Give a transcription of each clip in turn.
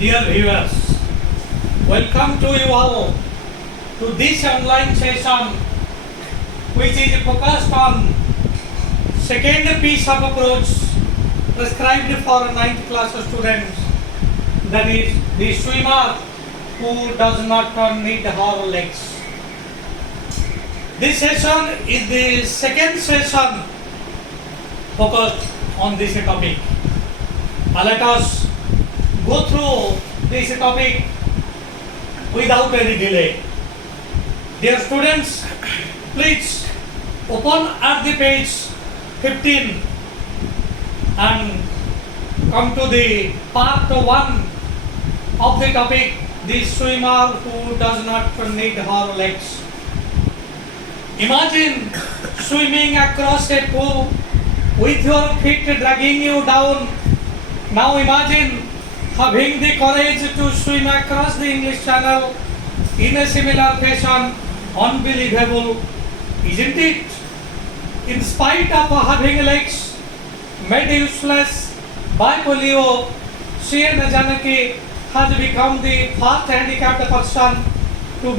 Dear viewers, welcome to you all to this online session which is focused on second piece of approach prescribed for ninth class students, that is the swimmer who does not need her legs. This session is the second session focused on this topic. Let us go through this topic without any delay. Dear students, please open at the page 15 and come to the part 1 of the topic, the swimmer who does not need her legs. Imagine swimming across a pool with your feet dragging you down. Now imagine having the courage to swim across the English Channel in a similar fashion. Unbelievable, isn't it? In spite of having legs made useless by polio, C.N. Janaki has become the first handicapped person to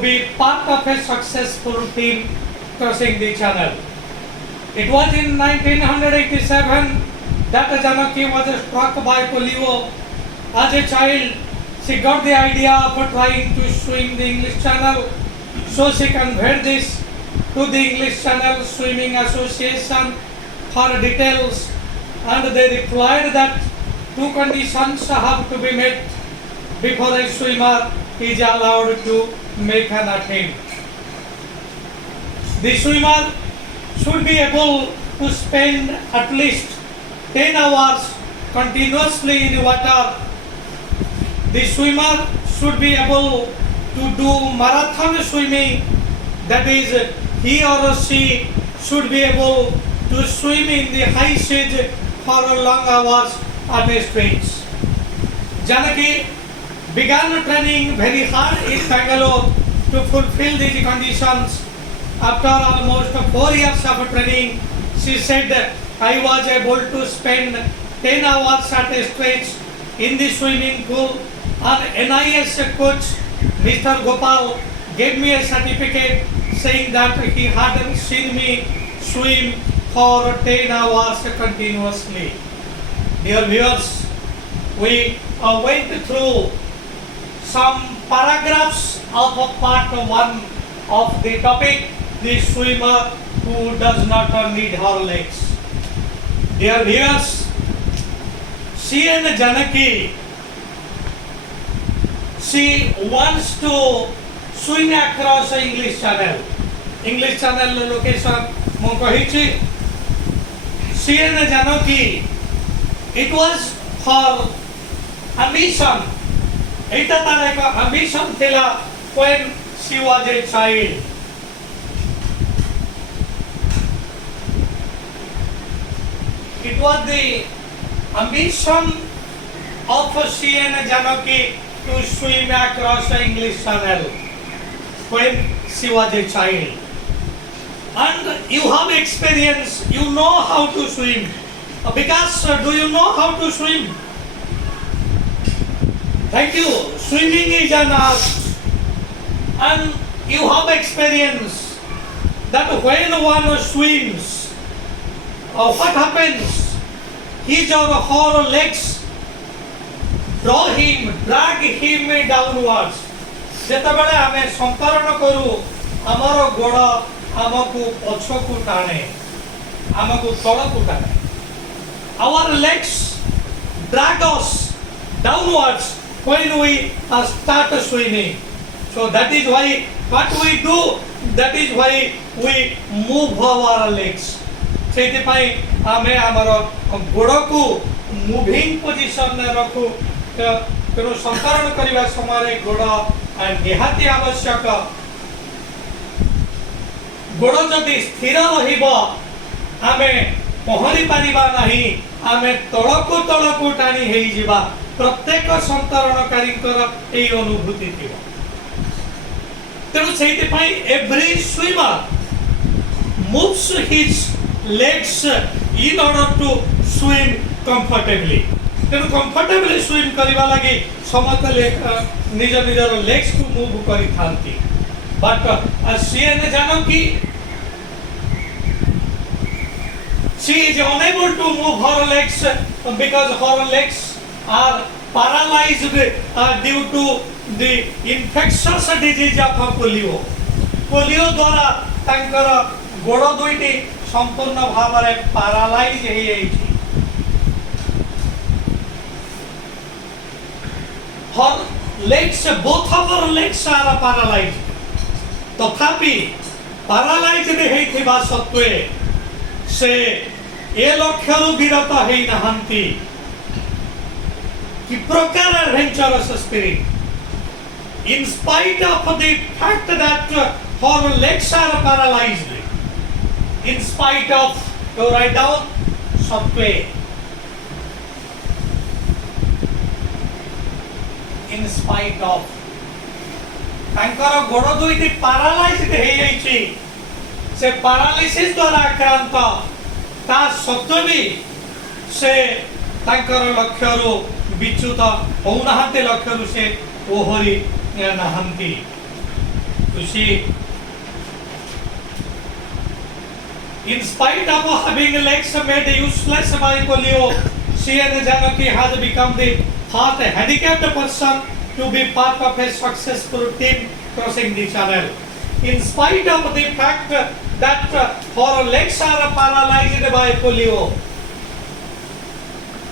be part of a successful team crossing the channel. It was in 1987 that Janaki was struck by polio. As a child, she got the idea of trying to swim the English Channel, so she conveyed this to the English Channel Swimming Association for details, and they replied that 2 conditions have to be met before a swimmer is allowed to make an attempt. The swimmer should be able to spend at least 10 hours continuously in water. The swimmer should be able to do marathon swimming, that is, he or she should be able to swim in the high seas for long hours at a stretch. Janaki began training very hard in Bangalore to fulfill these conditions. After almost 4 years of training, she said, I was able to spend 10 hours at a stretch in the swimming pool, and NIS coach Mr. Gopal gave me a certificate saying that he had seen me swim for 10 hours continuously. Dear viewers, we went through some paragraphs of part 1 of the topic, the swimmer who does not need her legs. Dear viewers, C.N. Janaki, she wants to swim across the English Channel. English Channel location ମୁଁ କହିଛି. C.N. Janaki, it was her ambition. ଏଇଟା ତାର ଏକ ambition ଥିଲା when she was a child. It was the ambition of C.N. Janaki to swim across the English Channel when she was a child. And you have experience, you know how to swim. Because do you know how to swim? Thank you. Swimming is an art. And you have experience that when one swims, what happens? His or her legs drag him downwards. ଯେତେବେଳେ ଆମେ ସନ୍ତରଣ କରୁ ଆମର ଗୋଡ଼ ଆମକୁ ପଛକୁ ଟାଣେ, ଆମକୁ ତଳକୁ ଟାଣେ. Our legs drag us downwards when we start swimming. So that is why what we do, that is why we move our legs. ସେଇଥିପାଇଁ ଆମେ ଆମର ଗୋଡ଼କୁ ମୁଭିଂ ପୋଜିସନରେ ରଖୁ. ତେଣୁ ସନ୍ତରଣ କରିବା ସମୟରେ ଗୋଡ଼ ନିହାତି ଆବଶ୍ୟକ. ଗୋଡ଼ ଯଦି ସ୍ଥିର ରହିବ ଆମେ ପହଁରି ପାରିବା ନାହିଁ, ଆମେ ତଳକୁ ତଳକୁ ଟାଣି ହେଇଯିବା. ପ୍ରତ୍ୟେକ ସନ୍ତରଣକାରୀଙ୍କର ଏହି ଅନୁଭୂତି ଥିବ. ତେଣୁ ସେଇଥିପାଇଁ every swimmer moves his legs in order to swim comfortably. तेणु कंफर्टेबली स्विम करने लगी समस्ते निज निजर लेग्स को मूव करी बट सी जान कि she is unable to move her legs because her legs are paralyzed due to the infectious disease of polio. polio द्वारा तांकर गोड़ दुईटी संपूर्ण भाव में paralyze हो जाइछि. her legs, both of her legs are paralyzed. तथापि paralyzed होइथिबा सत्वे से ए लक्ष्य विरत है नहांती कि प्रकार adventurous spirit in spite of the fact that her legs are paralyzed, in spite of, you write down, सत्वे, in spite of तांकर गोड़ दुईटी paralyzed हो जाइछि. से पैरालिसिस द्वारा आक्रांत ता सत्वे भी से तांकर लक्ष्यरू विच्युत होउनाहांती लक्ष्यरू से ओहरी नाहांती. खुशी in spite of having legs made useless by polio, she and Janaki has become the first handicapped person to be part of a successful team crossing the channel. In spite of the fact that her legs are paralyzed by polio,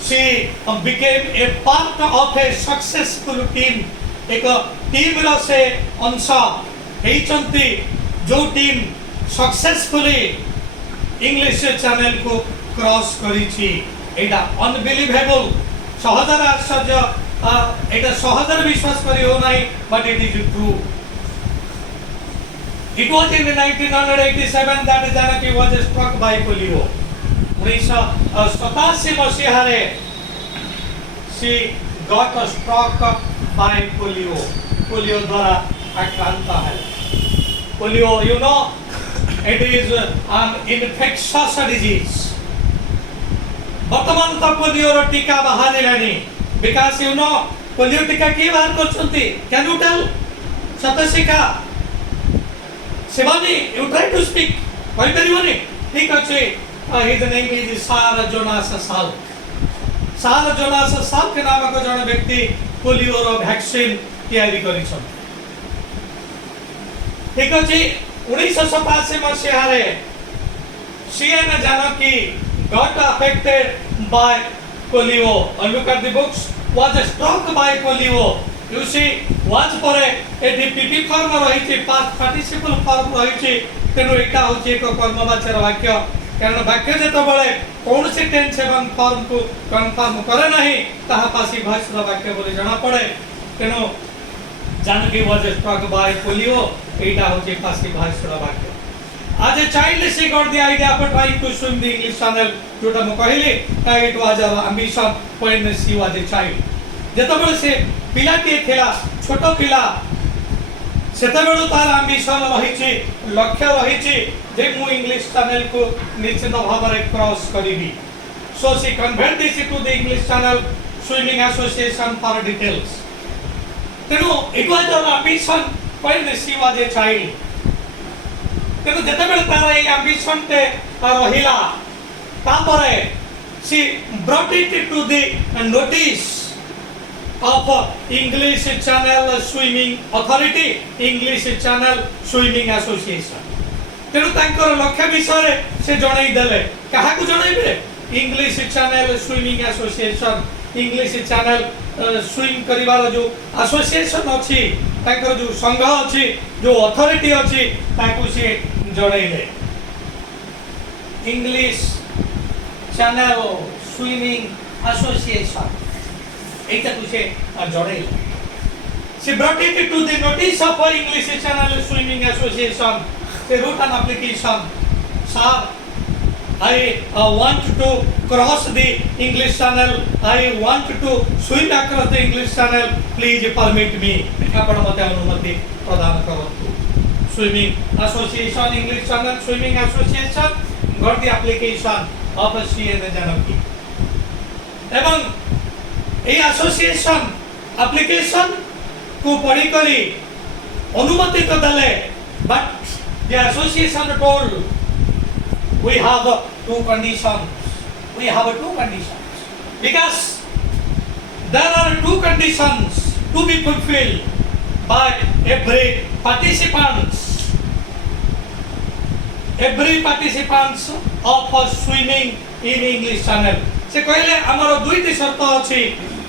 she became a part of a successful team. एक team रो से अंश हेचंती जो team successfully English channel को cross करिछि. एटा unbelievable, सहजर आश्चर्य, एटा सहजर विश्वास करि हो नाही, but it is true. It was in 1987 that Janaki was struck by polio. 1987 मसीहारे she got struck by polio. polio द्वारा आक्रांत है. polio, you know, it is an infectious disease. वर्तमान तक पोलियो रो टीका बाहर लानी. because you know पोलियो टीका की बाहर करछंती. can you tell? सतशिका Shivani, you try to speak. Why very funny? ठीक अच्छे. His name is Sir Jonas Salk. Sir Jonas Salk नाम को जन व्यक्ति पोलियो रो वैक्सीन तैयारी करिछन. ठीक अच्छे. 1987 मसीहारे CN Janaki got affected by polio. And look at the books. Was struck by polio. You see, once पर एटी पीपी फॉर्म रही पास्ट पार्टिसिपल फॉर्म रही तेणु यहाँ हूँ एक कर्मवाचक वाक्य. कारण वाक्य जितेबाला कौन सी टेंस एवं फॉर्म को कन्फर्म करे ना ताहा पासी भॉइस वाक्य बोली जना पड़े. तेणु Janaki was struck by polio, यहाँ हूँ पासी भॉइस वाक्य. As a child, she got the idea of trying to swim the English Channel. जोटा मु कहली, it was her ambition when she was a child. जेतबेले से पिलाटी थिला, छोट पिला, सेतबेलु तार एम्बिशन रहिछि, लक्ष्य रहिछि जे मु इंग्लिश चैनल को निश्चित भाव में cross करिबी. So she conveyed this to the English Channel Swimming Association for details. तेनु it was her ambition when she was a child. तेनु जेतबेले तार ए एम्बिशन ते रहिला, तापरे she brought it to the notice of English Channel Swimming Authority, English Channel Swimming Association. तेणु तांकर लक्ष्य विषय से जणाई देले. कहा को जणाइबे? English Channel Swimming Association, English Channel swim करिवार जो एसोसिएशन अछि, तांकर जो संघ अछि, जो अथॉरिटी अछि, ताकू से जणाइले. English Channel Swimming Association एटा तुसे जणाइले. She brought it to the notice of English Channel Swimming Association. They wrote an application. Sir, I want to cross the English Channel. I want to swim across the English Channel. Please permit me. आपण मते अनुमति प्रदान करतु. Swimming Association, English Channel Swimming Association got the application of CN Janaki. एवं ए association application को पढ़ी करी अनुमति तो दले, but the association told we have two conditions. We have two conditions because there are two conditions to be fulfilled by every participants of swimming in English Channel. से कहले हमरो दुईटी शर्त अछि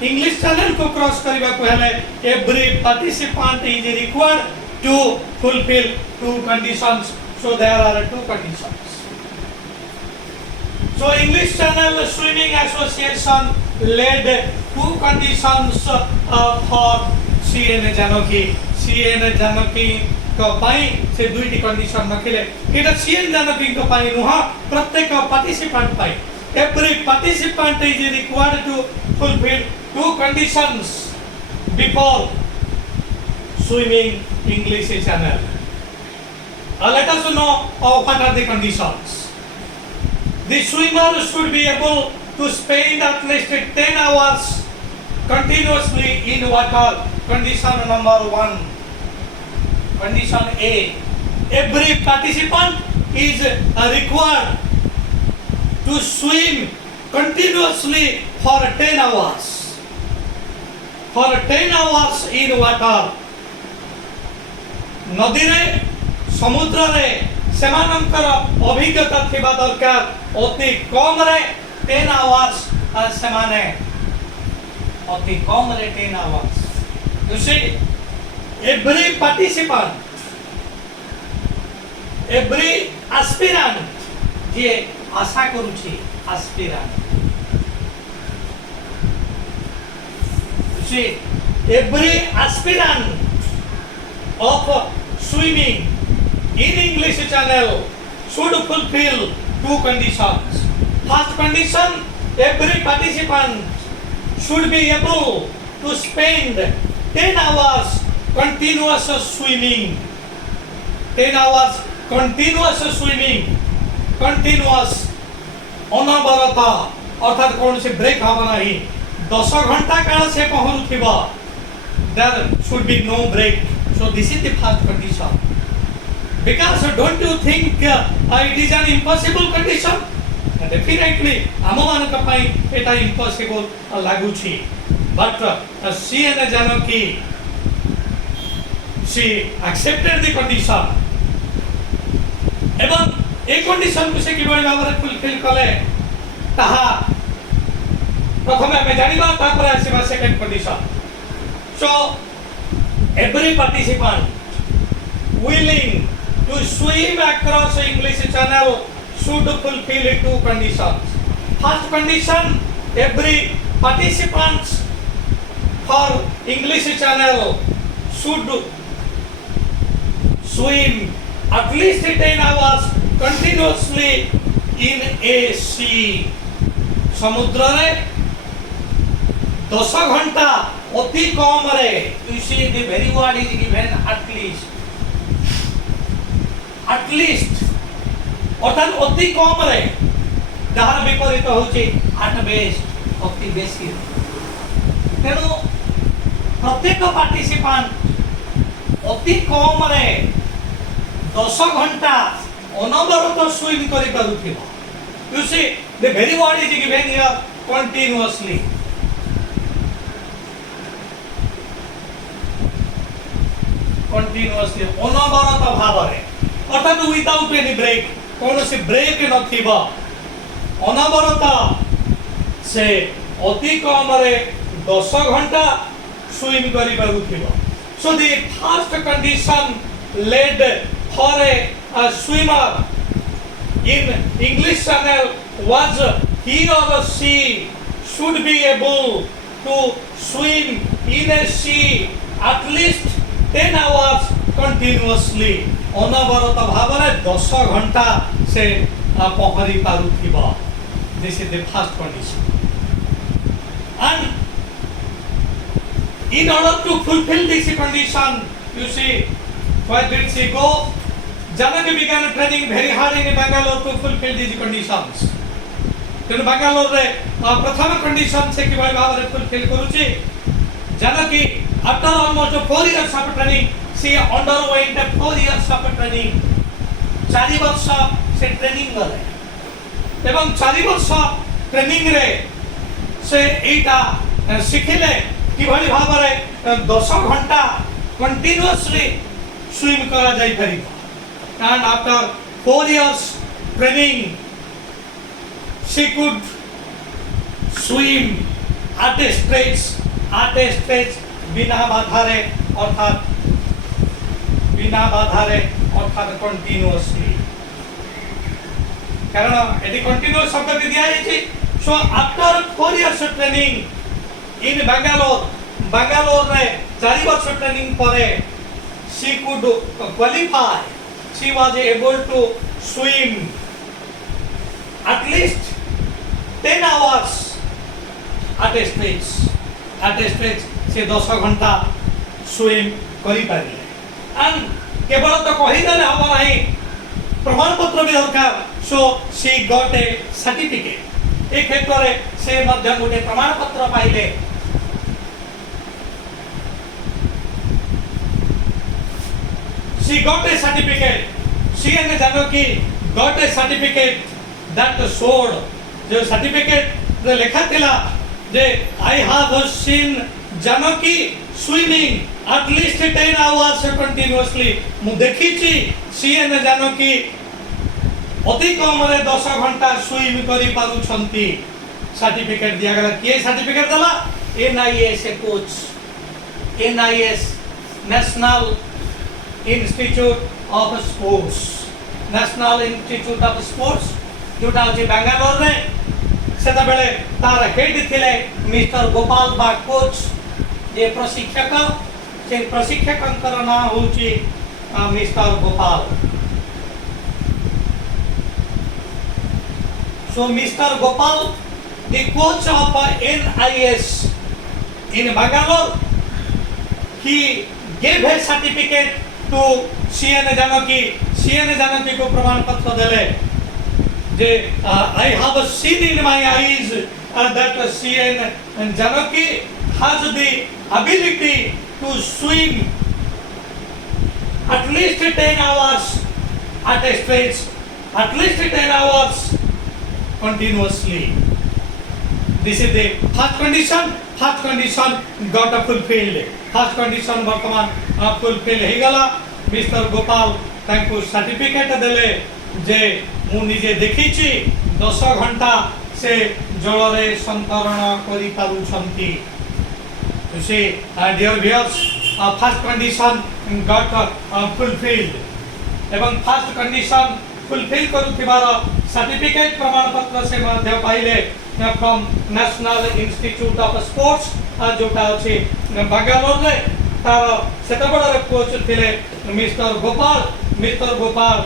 इंग्लिश चैनल को क्रॉस करबा को हेले every participant is required to fulfil two conditions. So there are two conditions. So English Channel Swimming Association laid two conditions for CN Janaki. CN Janaki को पाई से दुईटी कंडीशन नखिले. इटा CN Janaki को पाई नुहा प्रत्येक participant pi. Every participant is required to fulfill two conditions before swimming English Channel. Let us know what are the conditions. The swimmer should be able to spend at least 10 hours continuously in water. Condition number 1. Condition A. Every participant is required to swim continuously for 10 hours. For 10 hours in water. नदी रे समुद्र रे सेमानंकर अभिज्ञता थिबा दरकार. अति कम रे 10 hours सेमाने अति कम रे 10 hours. You see, every participant, every aspirant जे आशा करूची aspirant. You see, every aspirant of swimming in English Channel should fulfill two conditions. First condition, every participant should be able to spend 10 hours continuous swimming. 10 hours continuous swimming. Continuous अनवरत अर्थात कौन से break हवा नहीं. 10 घंटा काल से पहुंचुथिबा. There should be no break. So this is the first condition. Because don't you think it is an impossible condition? Definitely आम मानक पई एटा impossible लागुछि. But CN Janaki, she accepted the condition. एवं एक कंडीशन को से किबळी भाबरे फुलफिल कले ताहा प्रथमे हमें जानिबा तापर आसीबा second condition. So every participant willing to swim across English Channel should fulfill two conditions. First condition, every participant for English Channel should swim at least 10 hours continuously in a sea. समुद्र रे 10 घंटा अति कम रे. You see, the very word is given at least. At least अर्थात अति कम रे. जहार विपरीत होची at best अति बेसी. तेणु प्रत्येक पार्टिसिपेंट अति कम रे 10 घंटा अनवरत स्विम करि पारुथिबा. You see, the very word is given here continuously. Continuously अनवरत भावरे अर्थात विदाउट एनी ब्रेक. कौन से ब्रेक नथिबा. अनवरत से अति कम रे 10 घंटा स्विम करि पारुथिबा. So the first condition laid for a swimmer in English Channel was he or she should be able to swim in a sea at least 10 hours continuously. अनवरत भावरे 10 घंटा से पहरी पारुथिबा. This is the first condition. And in order to fulfill this condition, you see, where did she go? Janaki began training very hard in Bangalore to fulfill these conditions. तेणु बांगालोर रे प्रथम condition से किभଳି भाବରେ fulfil करूची Janaki after almost 4 years of training she underwent 4 years of training 4 वर्ष से training गले एवं 4 वर्ष ट्रेनिंग रे से एटा शिखिले किभଳି भाବରେ 10 घंटा कंटिन्यूअसली स्विम करा जाई परिबो and after 4 years training she could swim at a stretch बिना बाधारे अर्थात कंटिन्यूअसली कारण एटी कंटिन्यूअस शब्द भी दिया जायछि so after 4 years training in Bangalore रे 4 वर्ष ट्रेनिंग परे she could qualify she was able to swim at least 10 hours at a stretch से 10 घंटा स्विम करि पारिले एंड केवल तो कहि देले हम नाही प्रमाण पत्र भी दरकार so she got A certificate ए क्षेत्र रे से मध्य गोटे प्रमाण पत्र पाइले she got a certificate she and Janaki got a certificate that showed जो सर्टिफिकेट रे लिखा थिला जे I have seen Janaki swimming at least 10 hours continuously मु देखि छी she and Janaki अति कम रे 10 घंटा स्विम करि पारु छंती सर्टिफिकेट दिया गला के सर्टिफिकेट दला NIS coach NIS national Institute of Sports जोटा अछि बेंगलोर रे सेता बेले तार हेड थिले मिस्टर गोपाल बा कोच जे प्रशिक्षक से प्रशिक्षकंकर नाम होची mister Gopal so mister Gopal the coach of NIS in Bangalore he gave a certificate to CN Janaki को प्रमाण पत्र देले जे I have seen in my eyes that CN Janaki has the ability to swim at least 10 hours at a stretch at least 10 hours continuously this is the first condition got fulfilled first condition वर्तमान fulfil हे गला mister Gopal तांको certificate देले जे मु निजे देखिछि 10 घंटा से जल रे संतरण करि पारु छंती से dear viewers first condition got fulfilled एवं फर्स्ट कंडीशन फुलफिल करूथिबार सर्टिफिकेट प्रमाण पत्र से माध्य पाइले from National Institute of Sports जोटा अछि बेंगलोर रे तार सेतबडर कोच थिले मिस्टर गोपाल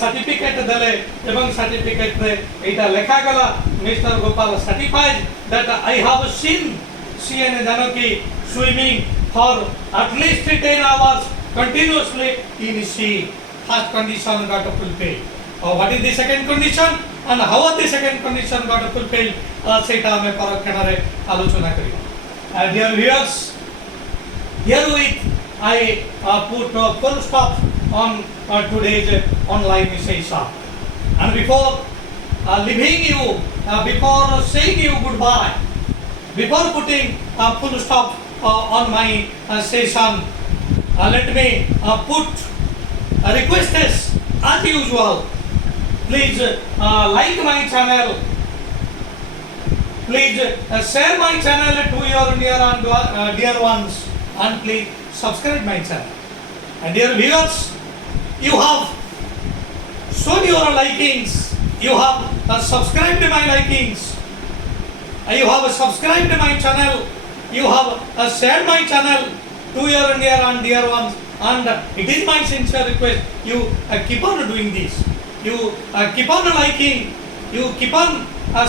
सर्टिफिकेट देले एवं सर्टिफिकेट रे एटा लेखा गला mister Gopal certified that I have seen CN Janaki swimming for at least 10 hours continuously in sea first condition got fulfilled what is the second condition and how the second condition got fulfilled सेटा हमें परक्षण रे आलोचना करियो dear viewers herewith I put a full stop on today's online session and before leaving you before saying you goodbye before putting a full stop on my session let me put a request as usual please like my channel please share my channel to your near and dear ones and please subscribe my channel and dear viewers you have shown your likings you have subscribed my likings you have subscribed my channel you have shared my channel to your near and dear ones and it is my sincere request you keep on doing this you keep on liking you keep on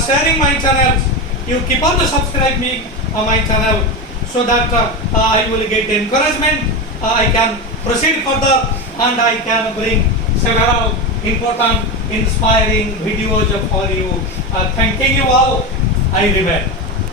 sharing my channels you keep on subscribing my channel so that I will get encouragement I can proceed further and I can bring several important inspiring videos for you. Thanking you all. I remain.